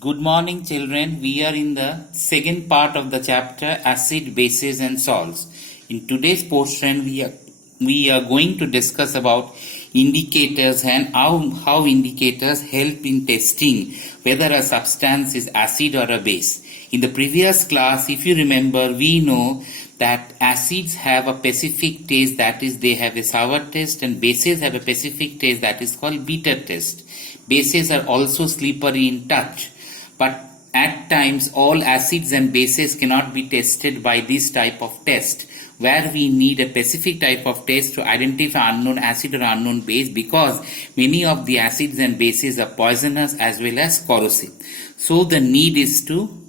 Good morning, children. We are in the second part of the chapter Acid, Bases and Salts. In today's portion, we are going to discuss about indicators and how indicators help in testing whether a substance is acid or a base. In the previous class, if you remember, we know that acids have a specific taste, that is they have a sour taste, and bases have a specific taste, that is called bitter taste. Bases are also slippery in touch, but at times all acids and bases cannot be tested by this type of test, where we need a specific type of test to identify unknown acid or unknown base, because many of the acids and bases are poisonous as well as corrosive. So the need is to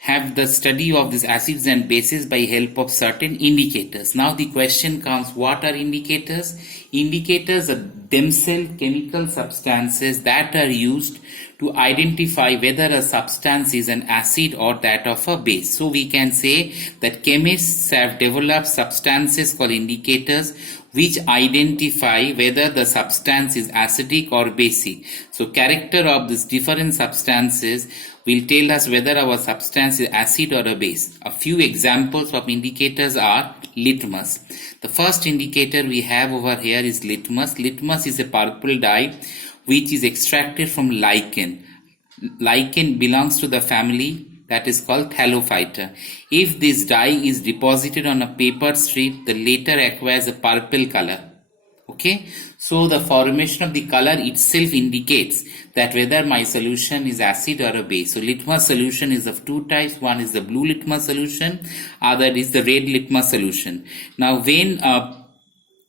have the study of these acids and bases by help of certain indicators. Now the question comes, what are indicators? Indicators are themselves chemical substances that are used to identify whether a substance is an acid or that of a base. So we can say that chemists have developed substances called indicators which identify whether the substance is acidic or basic. So character of these different substances will tell us whether our substance is acid or a base. A few examples of indicators are litmus. The first indicator we have over here is litmus. Litmus is a purple dye which is extracted from lichen. Lichen belongs to the family that is called Thallophyta. If this dye is deposited on a paper strip, the latter acquires a purple color. Okay, so the formation of the color itself indicates that whether my solution is acid or a base. So litmus solution is of two types. One is the blue litmus solution, other is the red litmus solution. Now when a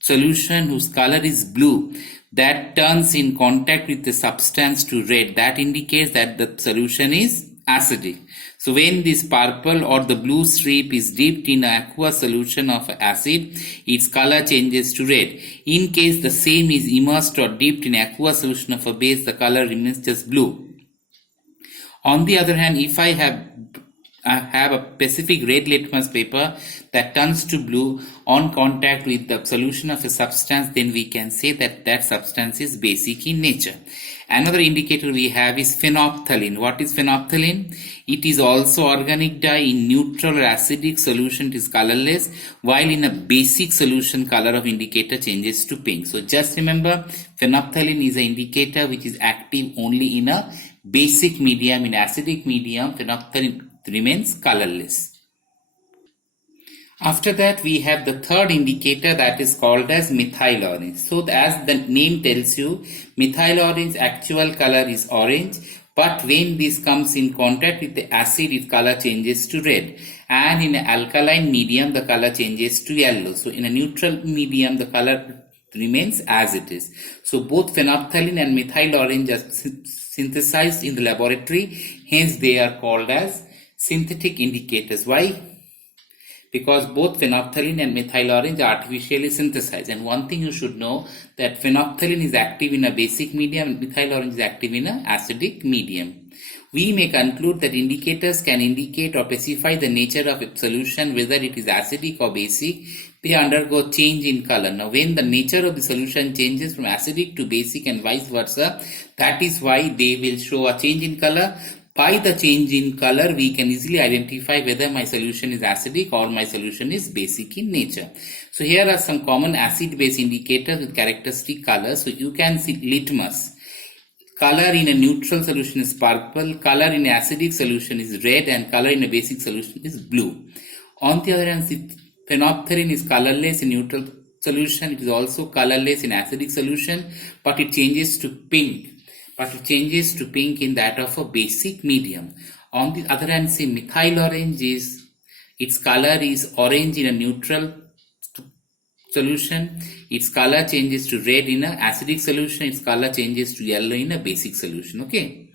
solution whose color is blue that turns in contact with the substance to red, that indicates that the solution is acidic. So when this purple or the blue strip is dipped in an aqueous solution of acid, its color changes to red. In case the same is immersed or dipped in aqueous solution of a base, the color remains just blue. On the other hand, if I have a specific red litmus paper that turns to blue on contact with the solution of a substance, then we can say that that substance is basic in nature. Another indicator we have is phenolphthalein. What is phenolphthalein? It is also organic dye. In neutral or acidic solution it is colorless, while in a basic solution color of indicator changes to pink. So just remember, phenolphthalein is an indicator which is active only in a basic medium. In acidic medium, phenolphthalein remains colorless. After that, we have the third indicator that is called as methyl orange. So as the name tells you, methyl orange actual color is orange, but when this comes in contact with the acid, its color changes to red. And in an alkaline medium, the color changes to yellow. So in a neutral medium, the color remains as it is. So both phenolphthalein and methyl orange are synthesized in the laboratory. Hence they are called as synthetic indicators. Why? Because both phenolphthalein and methyl orange are artificially synthesized. And one thing you should know, that phenolphthalein is active in a basic medium and methyl orange is active in an acidic medium. We may conclude that indicators can indicate or specify the nature of a solution, whether it is acidic or basic. They undergo change in color. Now when the nature of the solution changes from acidic to basic and vice versa, that is why they will show a change in color. By the change in color, we can easily identify whether my solution is acidic or my solution is basic in nature. So here are some common acid-base indicators with characteristic colors. So you can see litmus. Color in a neutral solution is purple, color in an acidic solution is red, and color in a basic solution is blue. On the other hand, phenolphthalein is colorless in neutral solution. It is also colorless in acidic solution, but it changes to pink. In that of a basic medium. On the other hand, say methyl orange its color is orange in a neutral solution. Its color changes to red in an acidic solution. Its color changes to yellow in a basic solution. Okay.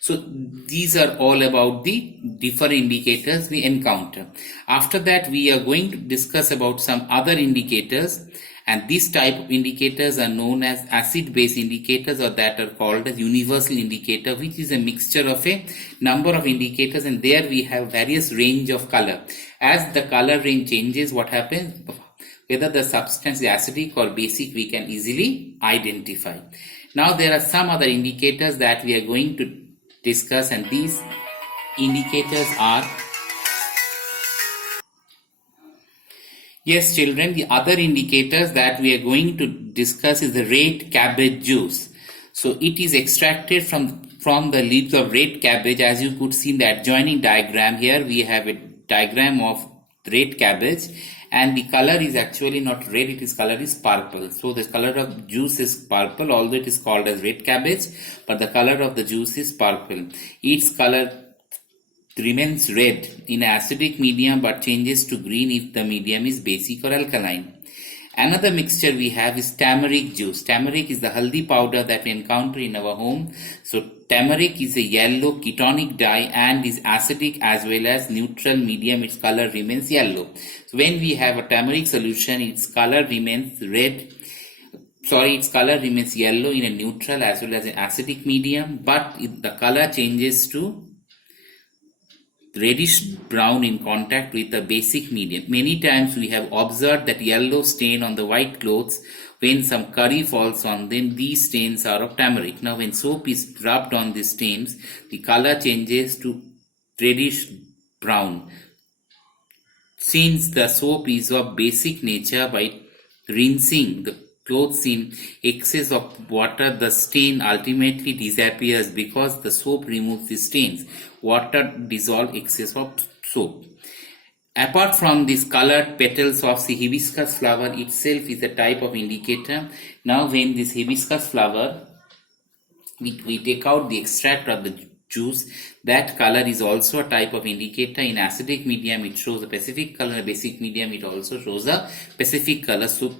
So these are all about the different indicators we encounter. After that, we are going to discuss about some other indicators. And this type of indicators are known as acid-base indicators, or that are called as universal indicator, which is a mixture of a number of indicators, and there we have various range of color. As the color range changes, what happens? Whether the substance is acidic or basic, we can easily identify. Now there are some other indicators that we are going to discuss, and these indicators are, yes children, the other indicators that we are going to discuss is the red cabbage juice. So it is extracted from the leaves of red cabbage. As you could see in the adjoining diagram, here we have a diagram of red cabbage, and the color is actually not red, its color is purple. So the color of juice is purple, although it is called as red cabbage, but the color of the juice is purple. Its color remains red in acidic medium but changes to green if the medium is basic or alkaline. Another mixture we have is turmeric juice. Turmeric is the haldi powder that we encounter in our home. So turmeric is a yellow ketonic dye and is acidic as well as neutral medium. Its color remains yellow. So when we have a turmeric solution, its color remains its color remains yellow in a neutral as well as an acidic medium, but the color changes to reddish brown in contact with the basic medium. Many times we have observed that yellow stain on the white clothes when some curry falls on them. These stains are of turmeric. Now when soap is rubbed on these stains, the color changes to reddish brown. Since the soap is of basic nature, by rinsing the clothes in excess of water, the stain ultimately disappears because the soap removes the stains. Water dissolves excess of soap. Apart from these colored petals of the hibiscus flower itself is a type of indicator. Now when this hibiscus flower, we take out the extract of the juice, that color is also a type of indicator. In acidic medium it shows a specific color, in basic medium it also shows a specific color. So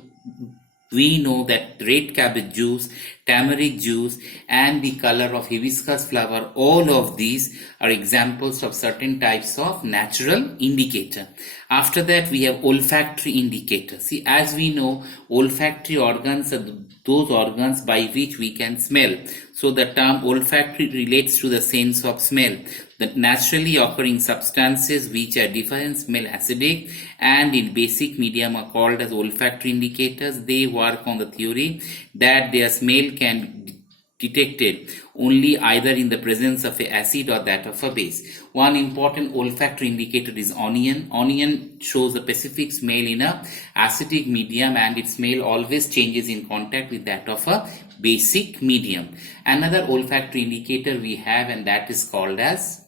we know that red cabbage juice, turmeric juice and the color of hibiscus flower, all of these are examples of certain types of natural indicator. After that we have olfactory indicator. See, as we know, olfactory organs are those organs by which we can smell. So the term olfactory relates to the sense of smell. The naturally occurring substances which are different smell acidic and in basic medium are called as olfactory indicators. They work on the theory that their smell can be detected only either in the presence of a acid or that of a base. One important olfactory indicator is onion. Onion shows a specific smell in a acidic medium and its smell always changes in contact with that of a basic medium. Another olfactory indicator we have, and that is called as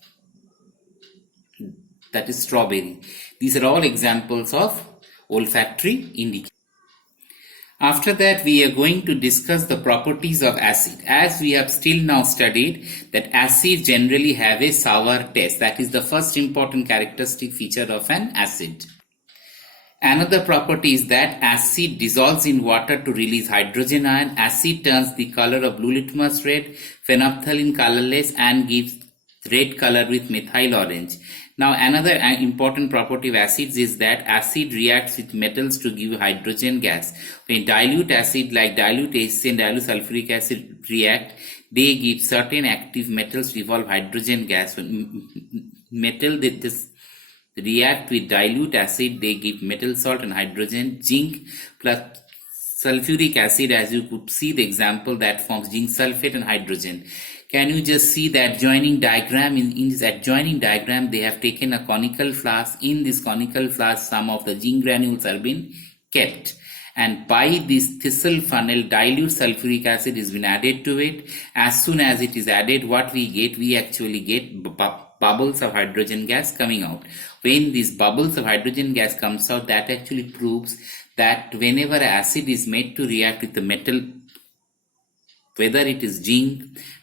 strawberry. These are all examples of olfactory indicators. After that, we are going to discuss the properties of acid. As we have still now studied that acids generally have a sour taste. That is the first important characteristic feature of an acid. Another property is that acid dissolves in water to release hydrogen ion. Acid turns the color of blue litmus red, phenolphthalein colorless and gives red color with methyl orange. Now another important property of acids is that acid reacts with metals to give hydrogen gas. When dilute acid like dilute acid and dilute sulfuric acid react, they give certain active metals to evolve hydrogen gas. When metal that just react with dilute acid, they give metal salt and hydrogen. Zinc plus sulfuric acid, as you could see the example, that forms zinc sulfate and hydrogen. Can you just see the adjoining diagram? In this adjoining diagram, they have taken a conical flask. In this conical flask, some of the zinc granules are being kept. And by this thistle funnel, dilute sulfuric acid is been added to it. As soon as it is added, what we get? We actually get bubbles of hydrogen gas coming out. When these bubbles of hydrogen gas comes out, that actually proves that whenever acid is made to react with the metal, whether it is zinc,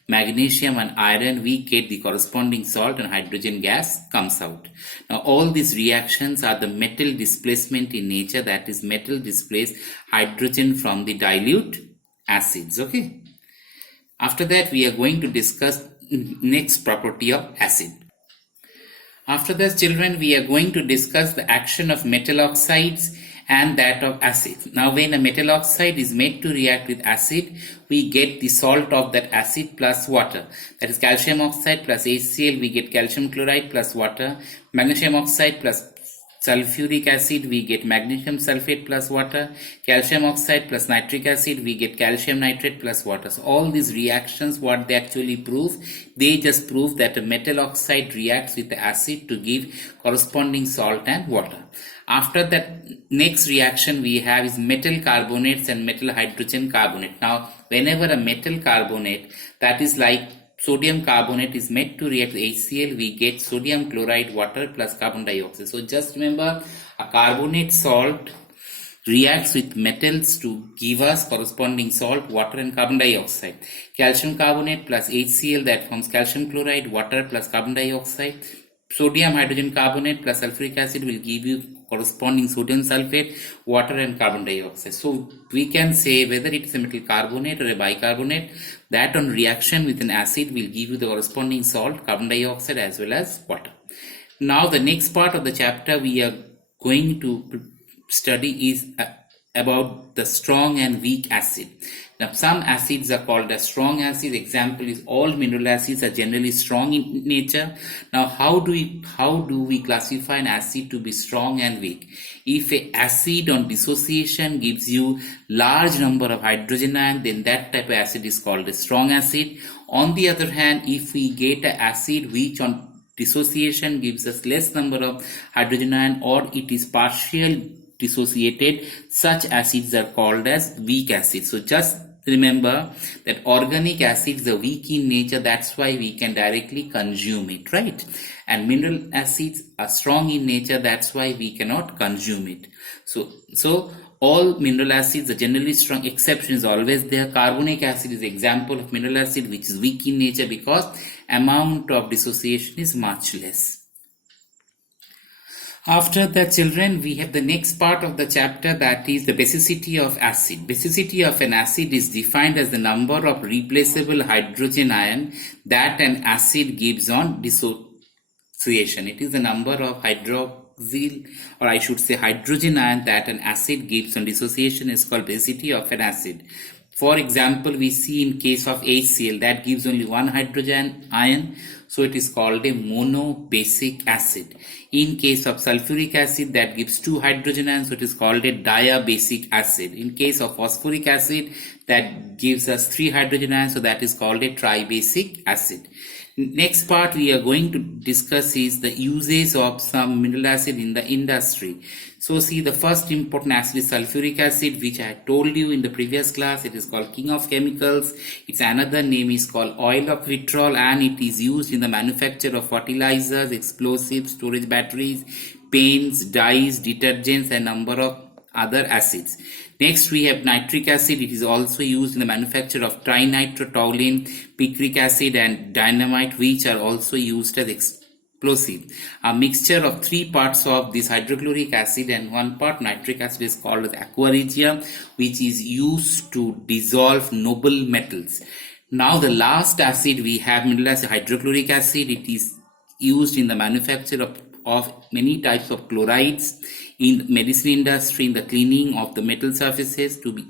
magnesium and iron, we get the corresponding salt and hydrogen gas comes out. Now all these reactions are the metal displacement in nature, that is metal displace hydrogen from the dilute acids. Okay. After that we are going to discuss next property of acid. After that, children, we are going to discuss the action of metal oxides and that of acid. Now when a metal oxide is made to react with acid, we get the salt of that acid plus water. That is calcium oxide plus HCl, we get calcium chloride plus water. Magnesium oxide plus sulfuric acid, we get magnesium sulfate plus water. Calcium oxide plus nitric acid, we get calcium nitrate plus water. So all these reactions, what they actually prove, they just prove that a metal oxide reacts with the acid to give corresponding salt and water. After that, next reaction we have is metal carbonates and metal hydrogen carbonate. Now, whenever a metal carbonate, that is like sodium carbonate, is made to react with HCl, we get sodium chloride water plus carbon dioxide. So just remember, a carbonate salt reacts with metals to give us corresponding salt, water and carbon dioxide. Calcium carbonate plus HCl, that forms calcium chloride, water plus carbon dioxide. Sodium hydrogen carbonate plus sulfuric acid will give you corresponding sodium sulfate, water and carbon dioxide. So we can say whether it is a metal carbonate or a bicarbonate, that on reaction with an acid will give you the corresponding salt, carbon dioxide as well as water. Now the next part of the chapter we are going to study is about the strong and weak acid. Now some acids are called as strong acids. Example is all mineral acids are generally strong in nature. Now how do we classify an acid to be strong and weak? If an acid on dissociation gives you large number of hydrogen ions, then that type of acid is called a strong acid. On the other hand, if we get an acid which on dissociation gives us less number of hydrogen ion, or it is partial dissociated, such acids are called as weak acids. So just remember that organic acids are weak in nature, that's why we can directly consume it, right? And mineral acids are strong in nature, that's why we cannot consume it. So all mineral acids are generally strong. Exception is always there. Carbonic acid is example of mineral acid which is weak in nature because amount of dissociation is much less. After that, children, we have the next part of the chapter, that is the basicity of acid. Basicity of an acid is defined as the number of replaceable hydrogen ion that an acid gives on dissociation. It is the number of hydroxyl, or I should say hydrogen ion, that an acid gives on dissociation is called basicity of an acid. For example, we see in case of HCl that gives only one hydrogen ion, so it is called a monobasic acid. In case of sulfuric acid that gives two hydrogen ions, so it is called a diabasic acid. In case of phosphoric acid that gives us three hydrogen ions, so that is called a tribasic acid. Next part we are going to discuss is the uses of some mineral acid in the industry. So see, the first important acid is sulfuric acid, which I told you in the previous class. It is called king of chemicals. Its another name is called oil of vitriol, and it is used in the manufacture of fertilizers, explosives, storage batteries, paints, dyes, detergents and number of other acids. Next we have nitric acid. It is also used in the manufacture of trinitrotoluene, picric acid and dynamite, which are also used as explosive. A mixture of 3 parts of this hydrochloric acid and 1 part nitric acid is called as aqua regia, which is used to dissolve noble metals. Now the last acid we have, mineral acid, hydrochloric acid. It is used in the manufacture of many types of chlorides, in medicine industry, in the cleaning of the metal surfaces to be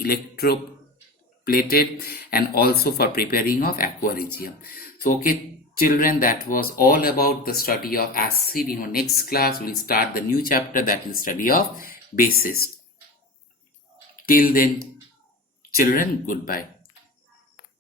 electroplated, and also for preparing of aqua regia. So okay children, that was all about the study of acid. In our next class we will start the new chapter, that is study of bases. Till then children, goodbye.